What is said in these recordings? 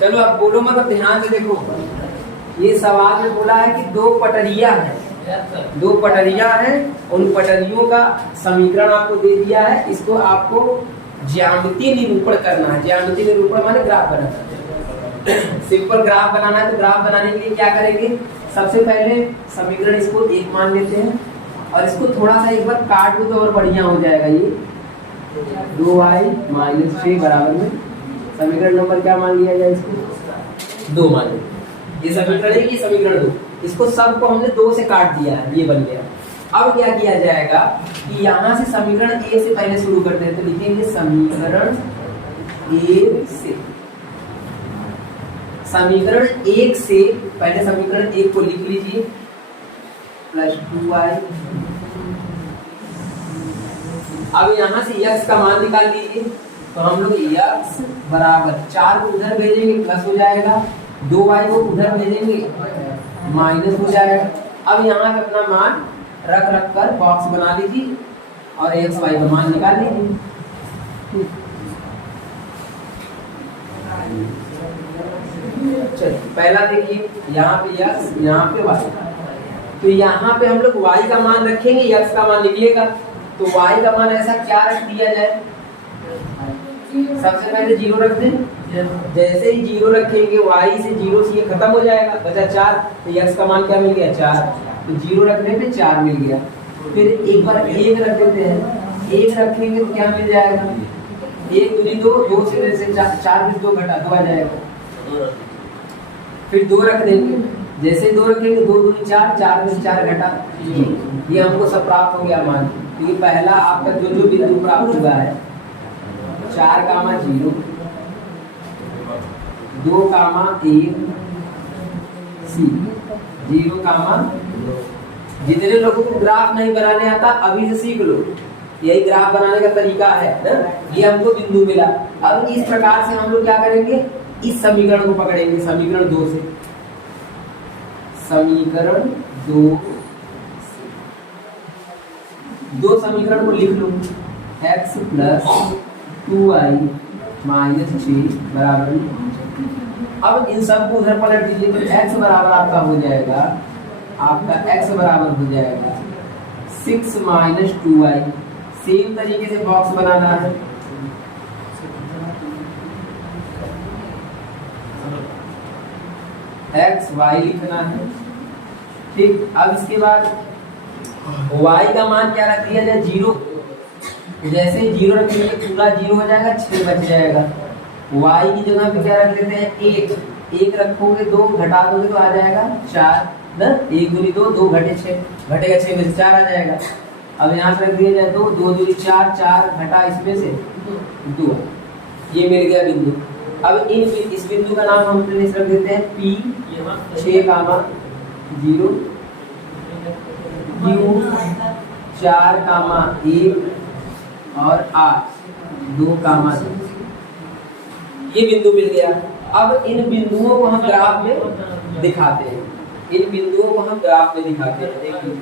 चलो अब बोलो मत, अब ध्यान से देखो। ये सवाल में बोला है कि दो पटरियां हैं, दो पटरियां हैं, उन पटरियों का समीकरण आपको दे दिया है। इसको आपको ज्यामितीय निरूपण करना है। ज्यामितीय निरूपण माने ग्राफ बनाना। सिंपल ग्राफ बनाना है तो ग्राफ बनाने के लिए क्या करेंगे, सबसे पहले समीकरण इसको एक मान लेते हैं और इसको थोड़ा सा एक बार काट दो तो और बढ़िया हो जाएगा। ये 2y - 6 बराबर में समीकरण नंबर क्या मान लिया जाए, इसको 2 मान लो। ये समीकरण है, ये समीकरण 2, इसको सबको हमने 2 से काट दिया है, ये बन गया। अब क्या किया जाएगा कि यहाँ से समीकरण 1 से पहले शुरू करते हैं, तो लिखेंगे समीकरण 1 से, समीकरण 1 से पहले समीकरण 1 को लिख लीजिए प्लस 2y। अब यहाँ से x का मान निकाल लीजिए, तो हम लोग x बराबर 4 को उधर भेजेंगे प्लस हो जाएगा, 2y को उधर भेजेंगे माइनस हो जाएगा। अब यहाँ पे अपना मान रख कर बॉक्स बना लीजिए और x y का मान निकाल लीजिए। चलिए पहला देखिए, यहाँ पे x, यहाँ पे y, तो यहाँ पे हम लोग y का मान रखेंगे, x का मान निकलेगा, तो y का मान ऐसा क्या रख दिया जाए, सबसे पहले 0 रख दें। जैसे ही 0 रखेंगे y से 0 से ये खत्म हो जाएगा, बचा 4, तो x का मान क्या मिल गया 4, तो 0 रखने पे 4 मिल गया। फिर एक बार 1 रख देते हैं, 1 रखेंगे तो क्या मिल जाएगा, 1 दूनी 2, 2 से 4 में 2 घटा 2 आ जाएगा। फिर 2 रख देंगे, जैसे 2 रखेंगे 2 दूनी 4, 4 में 4 घटा, ये हमको सब प्राप्त हो गया मान। तो ये पहला आपका जो जो बिंदु प्राप्त हुआ है 4,0, 2,1 C, 0, जितने लोगों को ग्राफ नहीं बनाने आता अभी से सीख लो, यही ग्राफ बनाने का तरीका है ना। ये हमको बिंदु मिला। अब इस प्रकार से हम लोग क्या करेंगे, इस समीकरण को पकड़ेंगे, समीकरण 2 से, समीकरण 2 समीकरण को लिख लो, x + 2y - 6 बराबर। अब इन सबको उधर पलट दीजिए, तो x बराबर आपका हो जाएगा, आपका x बराबर हो जाएगा 6 - 2y। सेम तरीके से बॉक्स बनाना है, x y लिखना है, ठीक। अब इसके बाद y का मान क्या रख दिया जाए 0, जैसे 0 रखेंगे पूरा 0 हो जाएगा, 6 बच जाएगा। y की जगह पे क्या रख देते हैं 1 रखोगे 2 घटा दोगे तो आ जाएगा 4 ना, 1 दूनी 2, 2 घटे 6, घटेगा 6 में से 4 आ जाएगा। अब यहाँ से रख दिया जाए 2, 2 दूनी 4, 4 घटा इसमें से 2, ये मिल गया बिंदु। अब इस बिंदु का नाम हम रख देते हैं P, 6, 0, Q, 4, 1 और R, 2, 2। ये बिंदु मिल गया। अब इन बिंदुओं को हम ग्राफ में दिखाते हैं, इन बिंदुओं को हम ग्राफ में दिखाते हैं। देखिए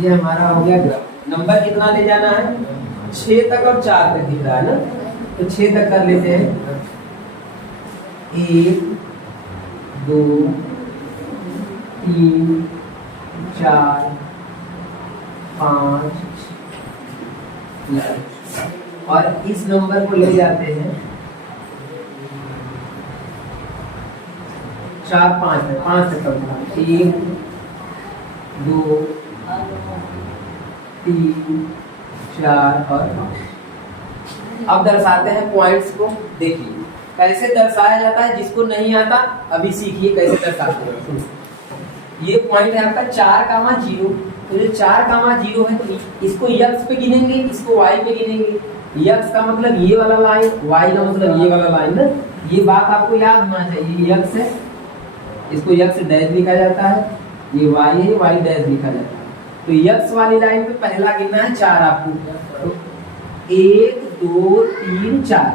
ये हमारा हो गया ग्राफ। नंबर कितना ले जाना है, 6 तक और 4 तक दिख रहा है ना, तो 6 तक कर लेते हैं। 1 2 3 4 5 और इस नंबर को ले जाते हैं 4 5 तक करना। 1 2 3 4 और 5। अब दर्शाते हैं पॉइंट्स को। देखिए कैसे दर्शाया जाता है, जिसको नहीं आता अभी सीखिए कैसे दर्शाते हैं। ये पॉइंट है आपका 4,0, तो जो 4,0 है तो इसको x पे गिनेंगे, इसको y पे गिनेंगे। x का मतलब ये वाला लाइन, y का मतलब ये वाला लाइन ना, ये बात आपको याद होना चाहिए। ये x है, इसको x डैश लिखा जाता है, ये y है, y डैश लिखा जाता है। तो x वाली लाइन पे पहला गिनना है 4 आपको, तो 1 2 3 4।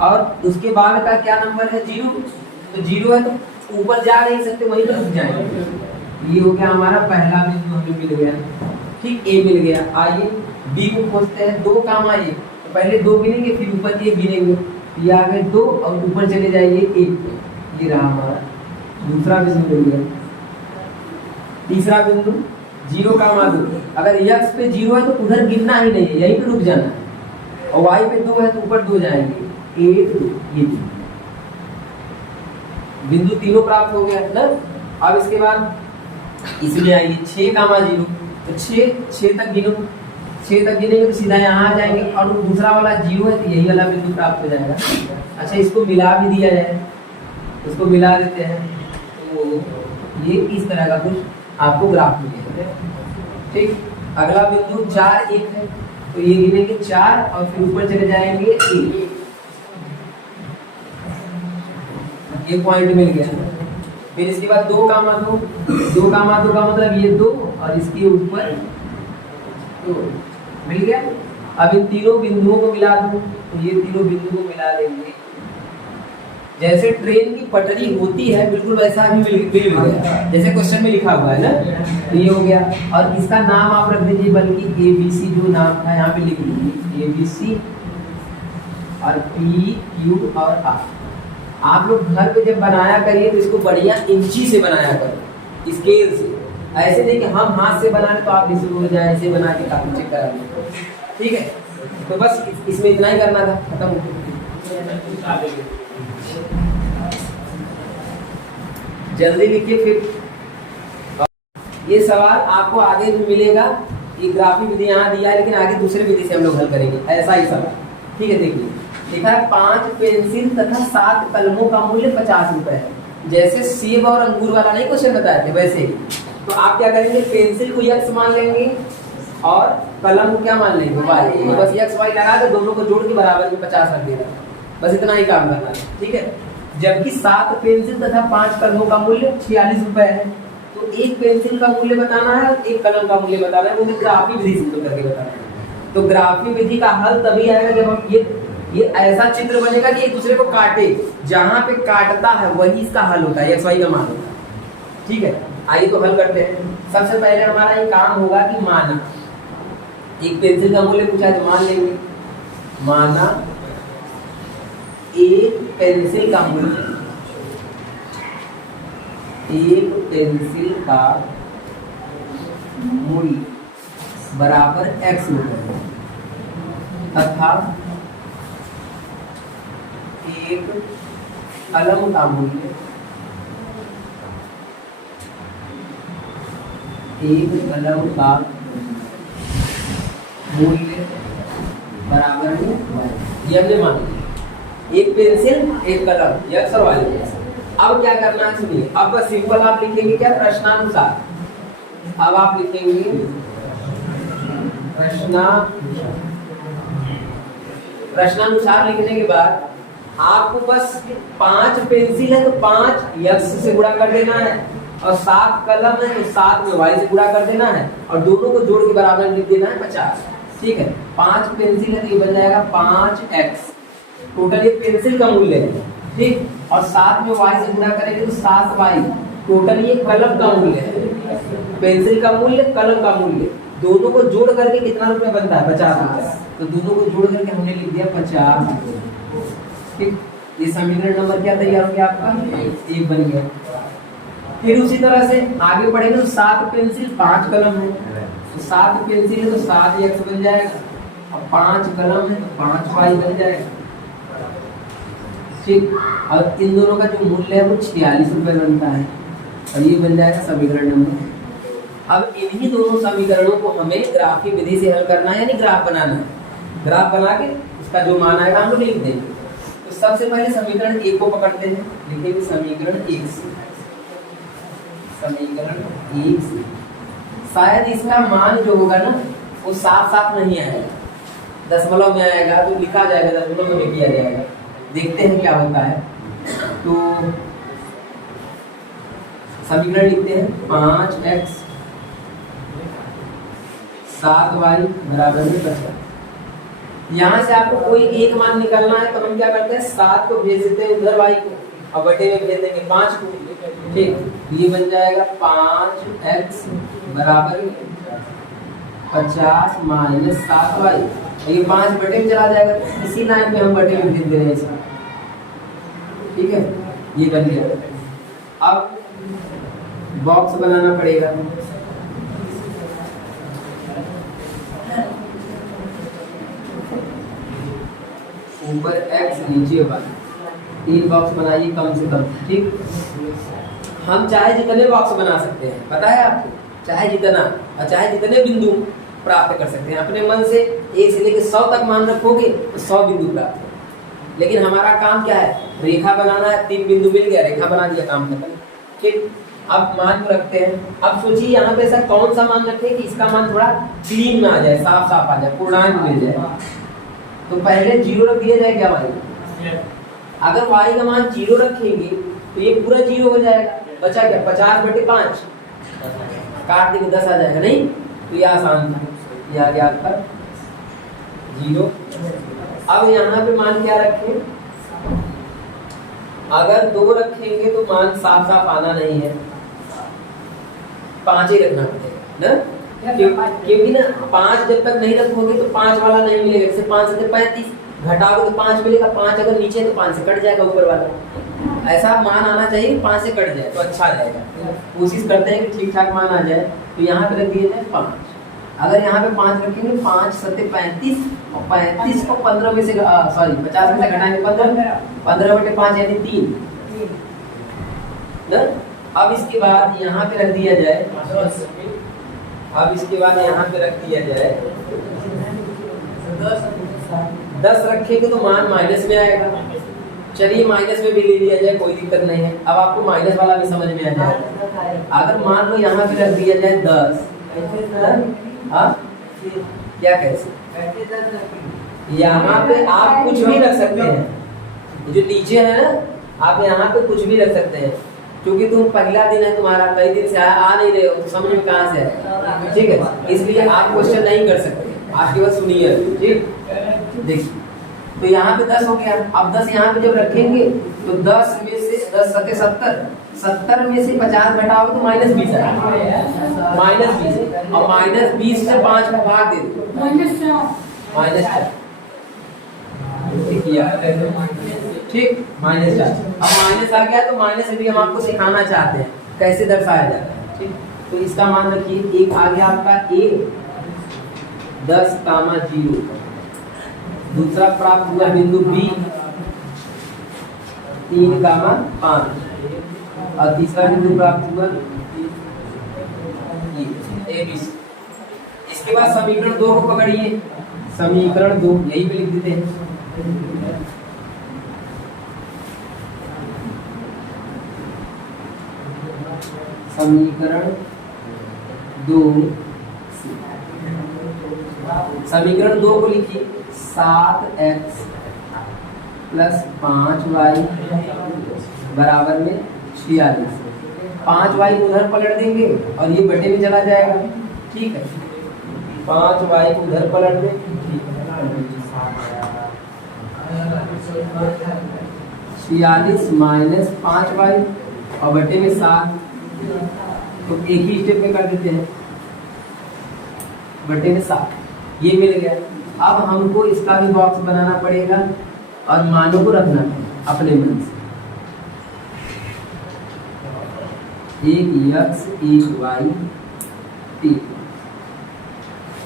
और उसके बाद का क्या नंबर है 0, तो 0 है तो ऊपर जा नहीं सकते, वहीं पर रुक जाएंगे। ये हो गया हमारा पहला बिंदु हमें मिल गया। ठीक, ए मिल गया। आइए बी को खोजते हैं। 2 काम आइए, तो पहले 2 गिनेंगे फिर ऊपर ये गिनेंगे। ये आ गए 2 और ऊपर चले जाइए 1। ये रहा हमारा दूसरा बिंदु मिल गया। तीसरा बिंदु 0 का मान 2। अगर x पे 0 है तो उधर गिनना ही नहीं है, यहीं पे रुक जाना है। और y पे 2 है तो ऊपर 2 जाएंगे, 1 2, ये 2 बिंदु तीनों प्राप्त हो गया ना। अब इसके बाद इसमें आइए 6 का मान 0, तो 6 तक गिनो। 6 तक गिनेंगे तो सीधा यहाँ आ जाएंगे और दूसरा वाला 0 है तो यही वाला बिंदु प्राप्त हो जाएगा। अच्छा, इसको मिला भी दिया जाए, इसको मिला देते हैं तो ये इस तरह का कुछ आपको ग्राफ मिलेगा। ठीक, अगला बिंदु 4 1 है तो ये गिनेंगे 4 और फिर ऊपर चले जाएंगे 1। ये पॉइंट मिल गया। फिर इसके बाद 2 का मान 2 का मतलब ये 2 और इसके ऊपर 2 मिल गया। अब इन तीनों बिंदुओं को मिला दूं तो ये तीनों बिंदु को मिला देंगे। जैसे ट्रेन की पटरी होती है बिल्कुल वैसा ही मिल गया, जैसे क्वेश्चन में लिखा हुआ है ना, ये हो गया। और इसका नाम आप रख दीजिए, बल्कि ABC जो नाम था यहाँ पे लिख दीजिए, ABC और PQ और R। आप लोग घर पे जब बनाया करिए तो इसको बढ़िया इंची से बनाया करो, स्केल से। ऐसे नहीं कि हम हाथ से बनाए तो आप इसे हो जाए, ऐसे बना के काफी चेक करा लीजिए। ठीक है, तो बस इसमें इतना ही करना था, खत्म हो गया। जल्दी लिखिए। फिर ये सवाल आपको आगे भी मिलेगा। ये ग्राफिक विधि यहाँ दिया है, लेकिन आगे दूसरे विधि से हम लोग हल करेंगे ऐसा ही सवाल। ठीक है, देखिए लिखा है 5 पेंसिल तथा 7 कलमों का मूल्य 50 रुपए है। जैसे सेब और अंगूर वाला नहीं क्वेश्चन बताए थे वैसे ही। तो आप क्या करेंगे, पेंसिल को x मान लेंगे और कलम को क्या मान लेंगे y। तो बस x y लगा के दोनों को जोड़ के बराबर में 50 रख देना, बस इतना ही काम करना है। ठीक है, जबकि 7 पेंसिल तथा 5 कलमों का मूल्य 46 रुपए है। तो एक पेंसिल का मूल्य बताना है और एक कलम का मूल्य बताना है, वो भी ग्राफिक विधि से करके बताना है। तो ग्राफिक विधि का हल तभी आएगा जब हम ये ऐसा चित्र बनेगा कि एक दूसरे को काटे, जहां पे काटता है वही इसका हल होता है, x y का मान होता है। ठीक है, आइए तो हल करते हैं। सबसे पहले हमारा ये काम होगा कि माना, एक पेंसिल का मूल्य पूछा है तो मान लेंगे। माना एक पेंसिल का मूल्य, एक पेंसिल का मूल्य बराबर x रुपए तथा एक कलम का मूल्य, एक कलम का मूल्य बराबर है y। ये हमने मान लिया, एक पेंसिल एक कलम, x और y। अब क्या करना है सुनिए, अब बस सिंपल आप लिखेंगे क्या, प्रश्नानुसार। अब आप लिखेंगे प्रश्नानुसार लिखने के बाद आपको बस 5 पेंसिल है तो 5 x से गुणा कर देना है, और 7 कलम है तो 7 में y से गुणा कर देना है, और दोनों को जोड़ के बराबर लिख देना है 50। ठीक है, 5 पेंसिल है तो ये बन जाएगा 5x, टोटल ये पेंसिल का मूल्य है। ठीक, और 7 में y से गुणा करेंगे तो 7y, टोटल ये कलम का मूल्य है। पेंसिल का मूल्य, कलम का मूल्य, दोनों को जोड़ करके कितना रुपया बनता है, 50 रुपया। तो दोनों को जोड़ करके हमने लिख दिया 50। ठीक, ये समीकरण नंबर क्या तैयार हो गया आपका, 1 बन गया। फिर उसी तरह से आगे बढ़ेंगे तो 7 पेंसिल 5 कलम है, तो 7 पेंसिल है तो 7x बन जाएगा, और 5 कलम है तो 5y बन जाएगा। ठीक, और इन दोनों का जो मूल्य है वो 46 रुपए बनता है, और ये बन जाएगा समीकरण नंबर। अब इन्हीं दोनों समीकरणों को हमें ग्राफिक विधि से हल करना है, यानी ग्राफ बनाना है। ग्राफ बना के उसका जो मान आएगा हम लोग लिख देंगे। तो सबसे पहले समीकरण 1 को पकड़ते हैं, लिखेंगे समीकरण 1 से, समीकरण 1 से। शायद इसका मान जो होगा ना वो साफ साफ नहीं आएगा, दशमलव में आएगा, तो लिखा जाएगा दशमलव में किया जाएगा। देखते हैं क्या होता है। तो समीकरण लिखते हैं 5x 7y बराबर में 50। यहाँ से आपको कोई एक मान निकालना है तो हम क्या करते हैं 7 को भेज देते हैं उधर y को और बटे में भेज देंगे 5 को। ठीक, ये बन जाएगा 5x बराबर 50 माइनस 7y। ये 5 बटे में चला जाएगा, इसी लाइन में हम बटे में भेज दे रहे हैं इसका। ठीक है, ये बन गया। अब बॉक्स बनाना पड़ेगा। ऊपर x नीचे y, 3 बॉक्स बनाइए कम से कम। ठीक, हम चाहे जितने बॉक्स बना सकते हैं, पता है आपको, चाहे जितना और चाहे जितने बिंदु प्राप्त कर सकते हैं अपने मन से। 1 से लेकर 100 तक मान रखोगे तो 100 बिंदु प्राप्त हो। लेकिन हमारा काम क्या है, रेखा बनाना है। 3 बिंदु मिल गया, रेखा बना दिया, काम खत्म। ठीक, अब मान को रखते हैं। अब सोचिए यहाँ पे ऐसा कौन सा मान रखें कि इसका मान थोड़ा क्लीन में आ जाए, साफ साफ आ जाए, पूर्णांक मिल जाए। तो पहले 0 रख दिया जाए क्या y? अगर y का मान 0 रखेंगे तो ये पूरा 0 हो जाएगा। बचा क्या, 50 बटे 5, काट देंगे 10 आ जाएगा। नहीं तो ये आसान था, ये आ गया आपका 0। अब यहाँ पे मान क्या रखें, अगर 2 रखेंगे तो मान साफ साफ आना नहीं है, 5 ही रखना पड़ेगा ना, क्योंकि ना 5 जब तक नहीं रखोगे तो 5 वाला नहीं मिलेगा। जैसे 5 से 35 घटाओगे तो 5 मिलेगा, 5 अगर नीचे तो 5 से कट जाएगा ऊपर वाला। ऐसा मान आना चाहिए 5 से कट जाए तो अच्छा रहेगा। कोशिश करते हैं कि ठीक ठाक मान आ जाए। तो यहाँ पे रख दिए जाए 5। अगर यहाँ पे 5 रखेंगे, 5 सत्ते 35 और 35 को 15 में से 50 में से घटाएंगे 15 बटे 5 यानी 3 ना। अब इसके बाद यहाँ पे रख दिया जाए, अब इसके बाद यहाँ पे रख दिया जाए 10 रखेंगे तो मान माइनस में आएगा। चलिए माइनस में भी ले लिया जाए, कोई दिक्कत नहीं है। अब आपको माइनस वाला भी समझ में आ जाए। अगर मान लो यहाँ पे रख दिया जाए 10, क्या कैसे, यहाँ पे आप कुछ भी रख सकते हैं। जो नीचे है ना, आप यहाँ पे कुछ भी रख सकते हैं, क्योंकि तुम पहला दिन है तुम्हारा, कई दिन से आ नहीं रहे हो तो समझ में कहाँ से है। ठीक है, इसलिए आप क्वेश्चन नहीं कर सकते, आप केवल सुनिए। ठीक, देखिए तो यहाँ पे 10 हो गया। अब 10 यहाँ पे जब रखेंगे तो 10 में से 10 सत्ते 70 में से 50 घटाओगे तो -20 आएगा, -20। और -20 से 5 को भाग दे दो, -4। ठीक, -4। अब माइनस आ गया तो माइनस से भी हम आपको सिखाना चाहते हैं कैसे दर्शाया जाता है। ठीक, तो इसका मान रखिए, एक आ गया आपका a 10, 0। दूसरा प्राप्त हुआ बिंदु b 3, 5। और तीसरा बिंदु प्राप्त हुआ a b। इसके बाद समीकरण 2 को पकड़िए, समीकरण 2 यही पे लिख देते हैं। समीकरण 2 को लिखिए 7x प्लस 5y बराबर में 46। 5y को उधर पलट देंगे और ये बटे में चला जाएगा। ठीक है, 5y को उधर पलट देंगे, 46 माइनस 5y और बटे में 7। तो एक ही स्टेप में कर देते हैं, बटे में 7, ये मिल गया। अब हमको इसका भी बॉक्स बनाना पड़ेगा और मानों को रखना है अपने मन से। एक x एक y 3।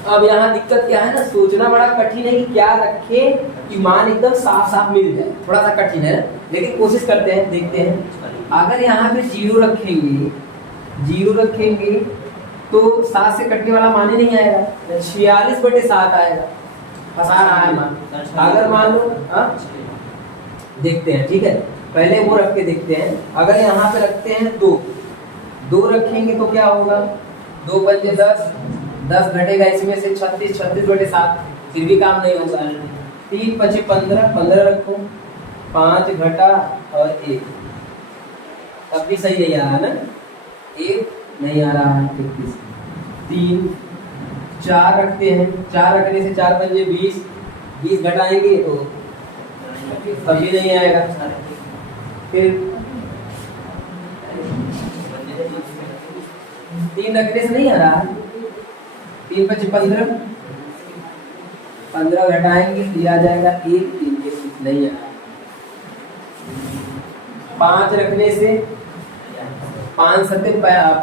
अब यहाँ दिक्कत क्या है ना, सोचना बड़ा कठिन है कि क्या रखे कि मान एकदम साफ साफ मिल जाए। थोड़ा सा कठिन है लेकिन कोशिश करते हैं, देखते हैं। अगर यहाँ पे 0 रखेंगे तो 7 से कटने वाला मान ही नहीं आएगा, 46 बटे 7 आएगा। फंसा रहा है मान। अगर मान लो देखते हैं, ठीक है, पहले वो रख के देखते हैं। अगर यहाँ पे रखते हैं 2 रखेंगे तो क्या होगा, 2 पंजे 10 घटेगा इसमें से 36 बटे 7, फिर भी काम नहीं होगा। 3 पचे 15 रखो, 5 घटा और 1, तब भी सही नहीं आ रहा ना, 1 नहीं आ रहा है। 3 4 रखते हैं, 4 रखने से 4 पंजे 20, 20 घटाएंगे तो कभी नहीं आएगा। फिर 3 रखने से नहीं आ रहा, 3 × 5 = 15, 15 घटाएंगे तो आ जाएगा 1, 3 नहीं आ रहा। 5 रखने से 5 × 7 =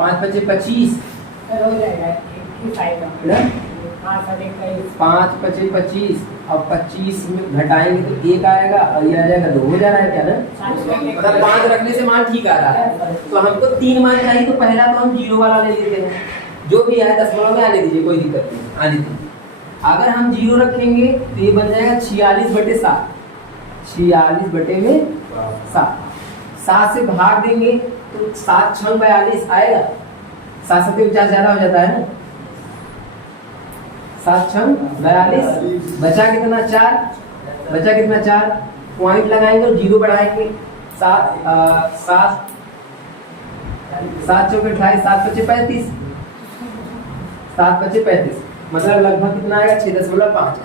5 × 25 हो जाएगा 5 × 5 = 25 और 25 में घटाएंगे तो 1 आएगा और ये आ जाएगा 2 हो जा रहा है क्या ना? मतलब 5 रखने से मान ठीक आ रहा है। तो हमको 3 मान चाहिए तो पहला तो हम 0 वाला ले लेते हैं, जो भी है दशमलव में आने दीजिए, कोई दिक्कत नहीं, आने दीजिए। अगर हम 0 रखेंगे तो ये बन जाएगा 46/7, 46/7। 7 से भाग देंगे तो 7 × 6 = 42 आएगा। 7 × 7 = 50 ज़्यादा हो जाता है ना। 7 × 6 = 42, बचा कितना 4, बचा कितना 4, पॉइंट लगाएंगे और 0 बढ़ाएंगे। 7 7 7 × 4 = 28, 7 × 5 = 35, 7 × 5 = 35, मतलब लगभग कितना आएगा 6.5 आएगा,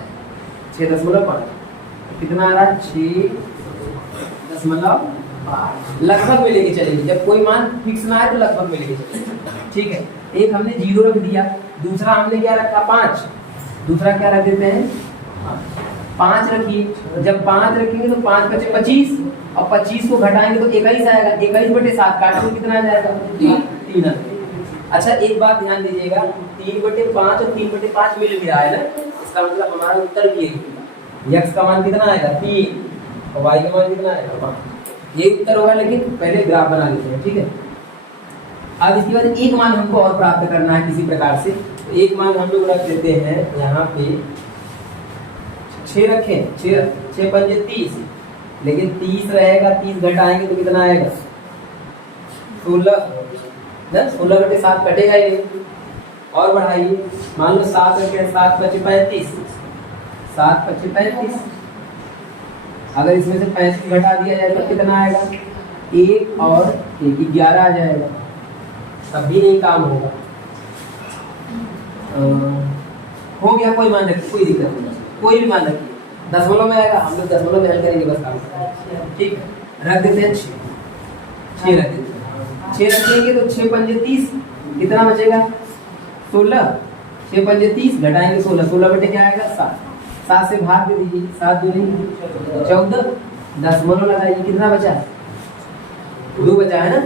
6.5 कितना आ रहा है 6.5, लगभग में लेके चलेंगे। जब कोई मान फिक्स ना आए तो लगभग में लेके चलेंगे, ठीक है। एक हमने 0 रख दिया, दूसरा हमने क्या रखा 5, दूसरा क्या रख देते हैं 5 रखिए। जब 5 रखेंगे तो 5 × 5 = 25 और 25 को घटाएंगे तो 21 आएगा। 21/7 काटो कितना आ जाएगा 3। अच्छा एक बात ध्यान दीजिएगा, 3/5 और 3/5 मिल भी रहा है ना, इसका मतलब हमारा उत्तर भी यही। x का मान कितना आएगा 3 और y का मान कितना आएगा 5, ये उत्तर होगा। लेकिन पहले ग्राफ बना लेते हैं, ठीक है। अब इसके बाद एक मान हमको और प्राप्त करना है किसी प्रकार से। तो एक मान हम लोग रख देते हैं यहाँ पे 6 रखें, 6 × 5 = 30, लेकिन 30 रहेगा, 30 घटाएंगे तो कितना आएगा 16 ना, 16/7 कटेगा ही नहीं। और बढ़ाइए, मान लो 7 रखें, 7 × 5 = 35, 7 × 5 = 35। अगर इसमें से 35 घटा दिया जाए तो कितना आएगा 1 और 1 = 11 आ जाएगा, तब भी नहीं काम होगा। हो गया, कोई मान रखिए, कोई दिक्कत नहीं, कोई भी मान रखिए, दशमलव में आएगा, हम लोग दशमलव में हल करेंगे बस काम, ठीक। रख देते हैं 6 रख देते हैं, 6 रखेंगे तो 6 × 5 = 30, कितना बचेगा 16, 6 × 5 = 30 घटाएंगे 16, 16 क्या आएगा 7, 7 से भाग दे दीजिए, 7 × 2 = 14, दशमलव लगाइए, कितना बचा 2 बचा है ना,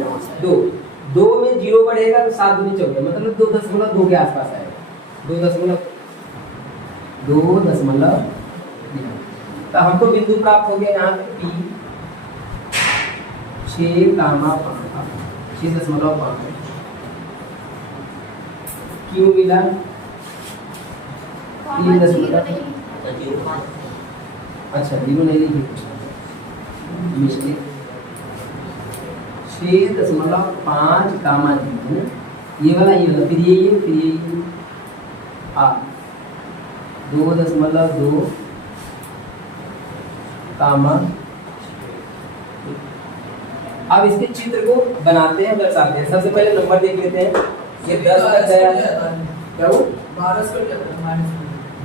2 में 0 बढ़ेगा तो 7 × 2 = 14, मतलब 2.2 के आसपास आएगा, 2.2। तो हमको बिंदु प्राप्त हो गया यहाँ पे P 6.5 क्यों मिला 3.5, अच्छा 0 नहीं लिखी, मिस्टेक, 6.5 कामा 0, ये वाला फिर ये फिर ये 2.2 कामा। अब इसके चित्र को बनाते हैं, दर्शाते हैं। सबसे पहले नंबर देख लेते हैं, ये 10 तक गया है, क्या वो 12 से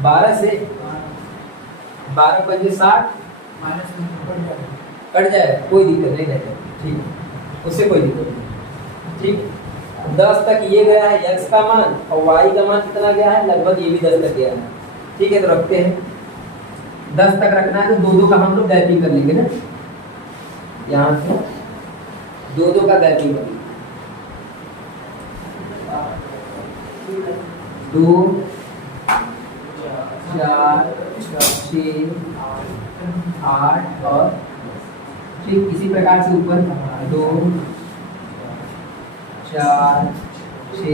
12 × 5 = 60, कट जाए, कोई दिक्कत नहीं रहेगा, ठीक है, उससे कोई दिक्कत नहीं, ठीक। 10 तक ये गया है x का मान, और y का मान कितना गया है, लगभग ये भी 10 तक गया है, ठीक है। तो रखते हैं 10 तक रखना है तो 2 का हम लोग गैपिंग कर लेंगे ना, यहाँ से 2 का गैपिंग कर लेंगे, 2 4 6 8 और ठीक इसी प्रकार से ऊपर 2 4 6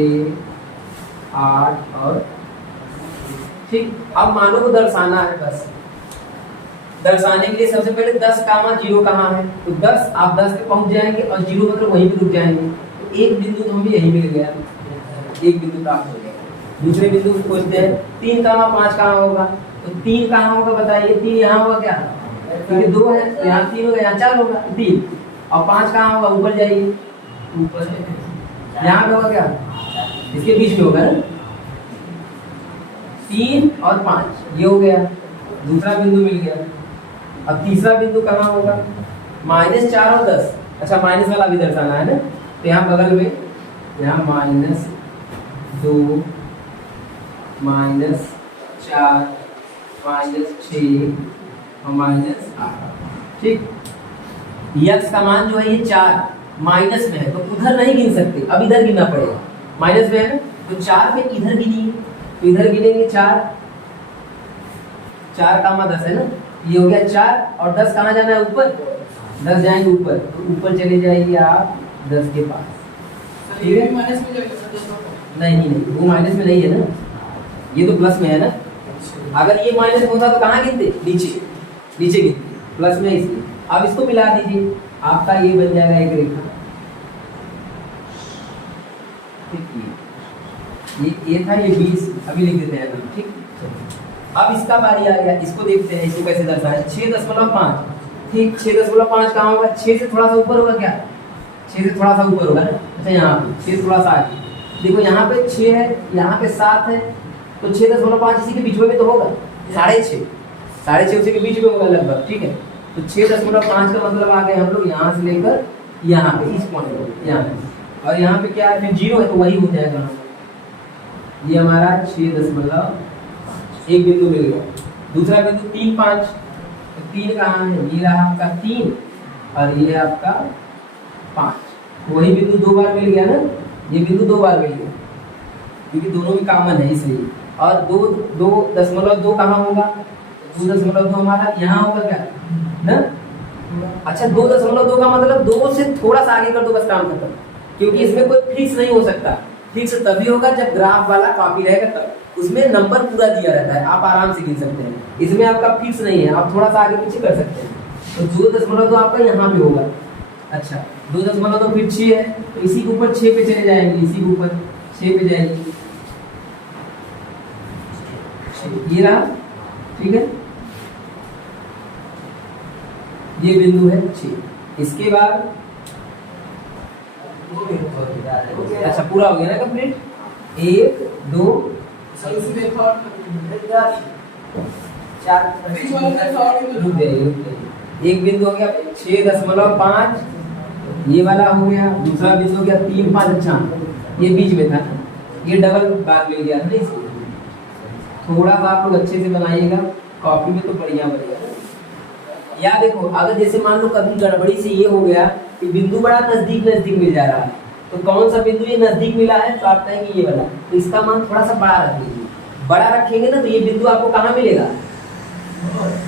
8 और ठीक। अब मानों को दर्शाना है, बस दर्शाने के लिए सबसे पहले 10 कामा 0 कहाँ है, तो 10 आप 10 पे पहुंच जाएंगे और 0 मतलब वहीं पे रुक जाएंगे, तो एक बिंदु तो हमें यहीं मिल गया, एक बिंदु प्राप्त हो गया। दूसरे बिंदु को खोजते हैं, 3 कामा 5 कहाँ होगा, तो 3 कहाँ होगा बताइए, 3 यहाँ होगा क्या, क्योंकि 2 है तो यहाँ 3 होगा, यहाँ 4 होगा 3, और 5 कहाँ होगा, ऊपर जाइए, ऊपर यहाँ पे होगा क्या, इसके बीच में होगा ना, 3 और 5 ये हो गया, दूसरा बिंदु मिल गया। अब तीसरा बिंदु कहाँ होगा? -4 और 10। अच्छा माइनस वाला भी दर्शाना है ना, तो यहाँ बगल में यहाँ -2 -4 -6 और -8। ठीक, यक्स का मान जो है ये 4 माइनस में है तो उधर नहीं गिन सकते, अब इधर गिनना पड़ेगा। माइनस में है ना तो 4 में इधर गिनिए, तो इधर गिनेंगे 4 का 10 है ना, ये हो गया 4 और 10 कहाँ जाना है? ऊपर। 10 जाएंगे ऊपर, तो ऊपर चले जाइए आप 10 के पास। ठीक है, माइनस में जाएगा नहीं वो माइनस में नहीं है ना, ये तो प्लस में है ना। अगर ये माइनस होता तो कहाँ गिनते? नीचे गिनते, प्लस में इसलिए। अब इसको मिला दीजिए, आपका ये बन जाएगा एक रेखा। ये था, ये 20 अभी लिख देते हैं। ठीक, अब इसका बारी आ गया, इसको देखते हैं इसको कैसे दर्शाएं। 6.5। ठीक, 6.5 कहाँ होगा? 6 से थोड़ा सा ऊपर होगा क्या? 6 से थोड़ा सा ऊपर होगा ना। अच्छा यहाँ पे 6 से थोड़ा सा आगे देखो, यहाँ पे 6 है, यहाँ पे 7 है, तो 6.5 इसी के बीच में तो होगा। 6.5 उसी के बीच में होगा लगभग। ठीक है, तो 6.5 का मतलब आ गए हम लोग यहाँ से लेकर यहाँ पे, इस पॉइंट पे यहाँ पे, और यहाँ पे क्या है? 0 है तो वही हो जाएगा। ये हमारा 6.5 एक बिंदु मिल गया। दूसरा बिंदु 3, 5, तो 3 कहाँ है? ये रहा आपका 3 और ये आपका 5। वही बिंदु 2 बार मिल गया ना, ये बिंदु 2 बार मिल गया क्योंकि दोनों में कॉमन है इसलिए। और 2.2 कहाँ होगा? 2.2 हमारा यहाँ होगा क्या ना। अच्छा 2.2 का मतलब 2 से थोड़ा सा आगे कर दो, बस काम खत्म, क्योंकि इसमें कोई फिक्स नहीं हो सकता। फिक्स तभी होगा जब ग्राफ वाला कॉपी रहेगा, तब उसमें नंबर पूरा दिया रहता है, आप आराम से गिन सकते हैं। इसमें आपका फिक्स नहीं है, आप थोड़ा सा आगे पीछे कर सकते हैं। तो 2.2 आपका यहाँ पे होगा। अच्छा 2.2 फिर 6 है, तो इसी के ऊपर 6 पे चले जाएंगे, इसी के ऊपर 6 पे जाएंगे, ये रहा। ठीक है, ये बिंदु है 6। इसके बाद अच्छा पूरा हो गया ना कंप्लीट। 1 2 4 रुक जाइए। एक बिंदु हो गया 6.5, ये वाला हो गया। दूसरा बिंदु हो गया 3, 5। अच्छा ये बीच में था, ये डबल बार मिल गया था इसको। थोड़ा सा आप लोग अच्छे से बनाइएगा, कॉपी में तो बढ़िया। या देखो, अगर जैसे मान लो कभी गड़बड़ी से ये हो गया कि बिंदु बड़ा नजदीक मिल जा रहा है, तो कौन सा बिंदु ये नजदीक मिला है? तो आप कहेंगे ये वाला, तो इसका मान थोड़ा सा बड़ा रख लीजिए। बड़ा रखेंगे ना तो ये बिंदु आपको कहाँ मिलेगा?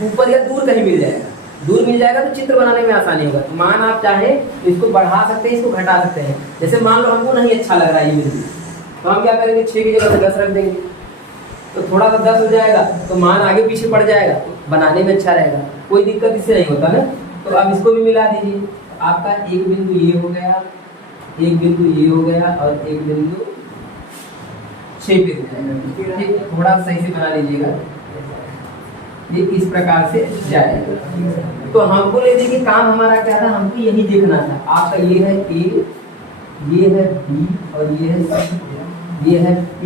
ऊपर या दूर कहीं मिल जाएगा। दूर मिल जाएगा तो चित्र बनाने में आसानी होगा। तो मान आप चाहे तो इसको बढ़ा सकते हैं, इसको घटा सकते हैं। जैसे मान लो हमको नहीं अच्छा लग रहा है ये बिंदु, तो हम क्या करेंगे? 6 की जगह 10 रख देंगे, तो थोड़ा सा 10 हो जाएगा, तो मान आगे पीछे पड़ जाएगा, बनाने में अच्छा रहेगा, कोई दिक्कत इससे नहीं होता ना। तो अब इसको भी मिला दीजिए। आपका एक बिंदु ये हो गया, एक बिंदु ये हो गया और एक बिंदु 6 पे जाएगा। ठीक, थोड़ा सही से बना लीजिएगा, ये इस प्रकार से जाएगा। तो हमको ले देखिए काम हमारा क्या था, हमको यही देखना था। आपका ये है A, ये है B और ये है C, ये है P,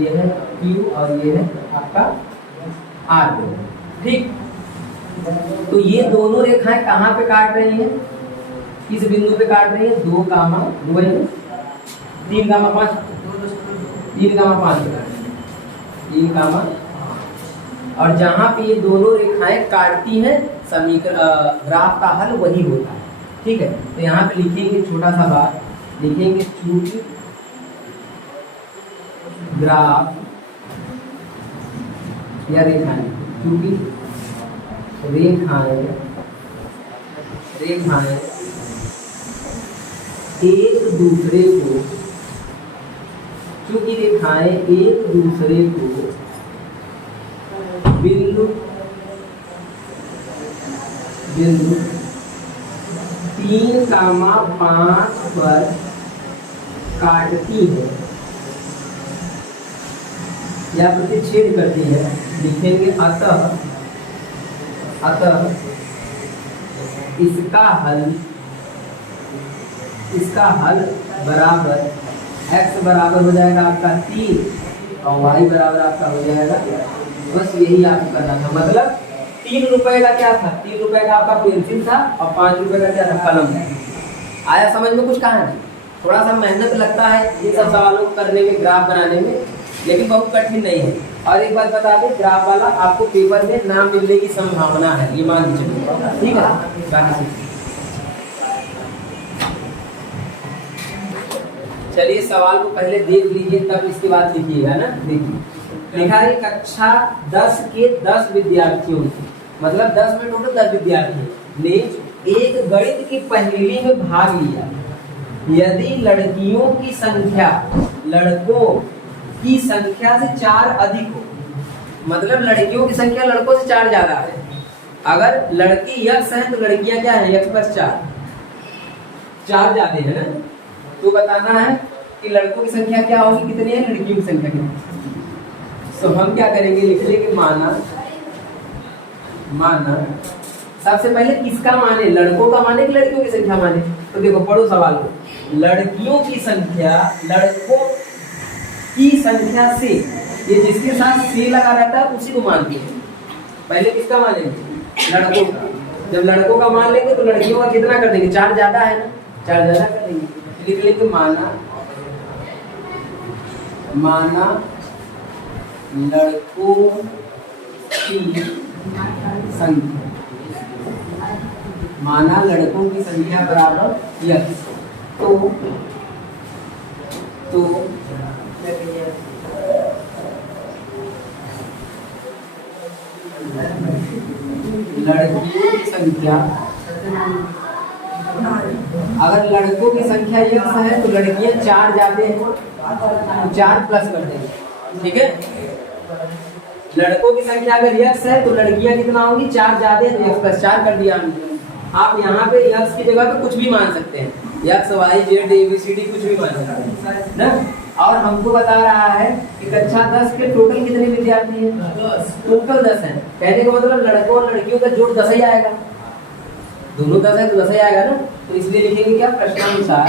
ये है Q और ये है आपका R। ठीक, तो ये दोनों रेखाएं कहाँ पे काट रही हैं? किस बिंदु पे काट रही है? 2, 3, 5 3, और जहाँ पे ये दोनों रेखाएं काटती हैं समीकरण ग्राफ का हल वही होता है। ठीक है, तो यहाँ पे लिखेंगे छोटा सा बात, लिखेंगे चूंकि ग्राफ या रेखाएं, चूंकि रेखाएं एक दूसरे को, चूंकि रेखाएं एक दूसरे को बिंदु 3,5 पर काटती है या प्रतिच्छेद करती है, लिखेंगे अतः इसका हल बराबर x बराबर हो जाएगा आपका 3 और y बराबर आपका हो जाएगा बस यही आपको करना था। मतलब 3 रुपए का क्या था, 3 रुपए का आपका पेंसिल था और 5 रुपए का क्या था, कलम था। आया समझ में कुछ कहाँ है? थोड़ा सा मेहनत लगता है इन सब सवालों को करने में, ग्राफ बनाने में, लेकिन बहुत कठिन नहीं है। और एक बात बता दें, ग्राफ वाला आपको पेपर में ना मिलने की संभावना है, ये मान के चलिए, ठीक है। बाकी चलिए सवाल को पहले देख लीजिए, तब इसके बाद लिखिएगा ना। देखिए लिखा है कक्षा 10 के 10 विद्यार्थियों, मतलब 10 में टोटल 10 विद्यार्थी ने एक गणित की पहेली में भाग लिया। यदि लड़कियों की संख्या लड़कों की संख्या से 4 अधिक हो, मतलब लड़कियों की संख्या लड़कों से 4 ज्यादा है। अगर लड़की यक्स है तो लड़कियां क्या है, यक्स प्लस 4 ज्यादा है ना। तो बताना है कि लड़कों की संख्या क्या होगी, कितनी है, लड़कियों की संख्या कितनी। तो हम क्या करेंगे, लिख लेंगे माना सबसे पहले किसका माने, लड़कों का माने कि लड़कियों की संख्या माने। तो देखो पढ़ो सवाल को, लड़कियों की संख्या लड़कों की संख्या से, ये जिसके साथ से लगा रहता है उसी को मानते हैं। पहले किसका मानेंगे, लड़कों का। जब लड़कों का मान लेंगे तो लड़कियों का कितना कर देंगे, 4 ज्यादा है ना, 4 ज्यादा कर देंगे। लिख लेंगे माना लड़कों की संख्या, माना लड़कों की संख्या बराबर यक्स। तो लड़कियों की संख्या, अगर लड़कों की संख्या यक्स है तो लड़कियां 4 जाते हैं तो 4 प्लस कर देंगे, ठीक है। लड़कों की संख्या अगर यक्स है तो लड़कियां कितना होंगी, 4 ज्यादा है तो यक्स प्लस 4 कर दिया हमने। आप यहाँ पे यक्स की जगह पे कुछ भी मान सकते हैं, यक्स वाई जेड एबीसीडी कुछ भी मान सकते हैं ना। और हमको बता रहा है कि कक्षा 10 के टोटल कितने विद्यार्थी हैं, टोटल 10 हैं। कहने का मतलब लड़कों और लड़कियों का जोड़ 10 ही आएगा, दोनों 10 है तो 10 ही आएगा ना। तो इसलिए लिखेंगे क्या, प्रश्नानुसार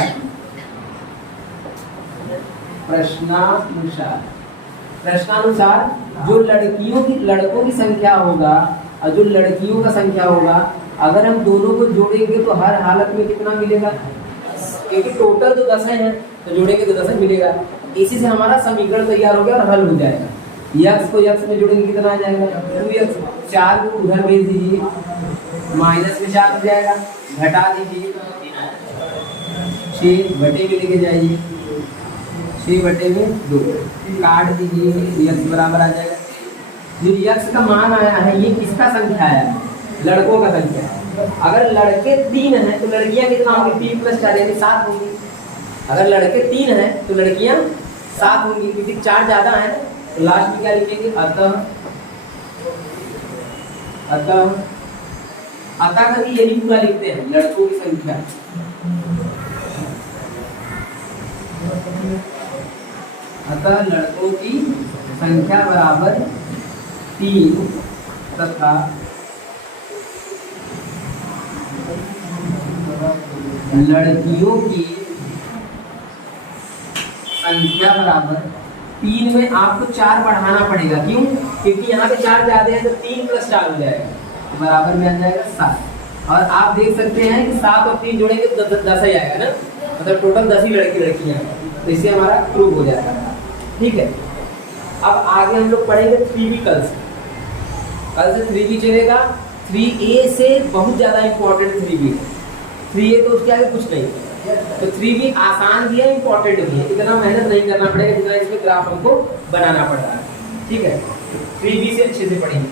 जो लड़कों की संख्या होगा और जो लड़कियों का संख्या होगा, अगर हम दोनों को जोड़ेंगे तो हर हालत में कितना मिलेगा, क्योंकि टोटल तो 10 है तो जोड़ेंगे तो 10 मिलेगा। इसी से हमारा समीकरण तैयार हो गया और हल हो जाएगा। यक्स को यक्स में जोड़ेंगे कितना आ जाएगा, 2x। 4 को उधर भेज दीजिए, माइनस में 4 हो जाएगा, घटा दीजिए 6 बटे में लेके जाइए, 6 बटे में 2 काट दीजिए, यक्स बराबर आ जाएगा। जो यक्स का मान आया है ये किसका संख्या है, लड़कों का संख्या। अगर लड़के 3 हैं तो लड़कियां कितना होंगी, 3 प्लस 4 यानी 7 होंगी। अगर लड़के 3 हैं तो लड़कियां 7 होंगी, क्योंकि 4 ज्यादा है। तो लास्ट में क्या लिखेंगे, अतः करके यही पूरा लिखते हैं, लड़कों की संख्या अतः लड़कों की संख्या बराबर 3 तथा लड़कियों की संख्या बराबर 3 में आपको 4 बढ़ाना पड़ेगा। क्यों, क्योंकि यहाँ पे 4 ज्यादा है तो 3 प्लस 4 हो जाएगा, तो बराबर में आ जाएगा 7। और आप देख सकते हैं कि 7 और 3 जोड़ेंगे तो 10 ही आएगा ना, मतलब टोटल 10 ही लड़कियां हैं। तो इससे हमारा प्रूव हो जाएगा, ठीक है। अब आगे हम लोग पढ़ेंगे 3B कल से 3B चलेगा। 3A से बहुत ज्यादा इंपॉर्टेंट 3B, 3A तो उसके आगे कुछ नहीं। तो 3B आसान भी है, इंपॉर्टेंट भी है, इतना मेहनत नहीं करना पड़ेगा जितना इसमें ग्राफ हमको बनाना पड़ रहा है, ठीक है। 3B से अच्छे से पढ़ेंगे।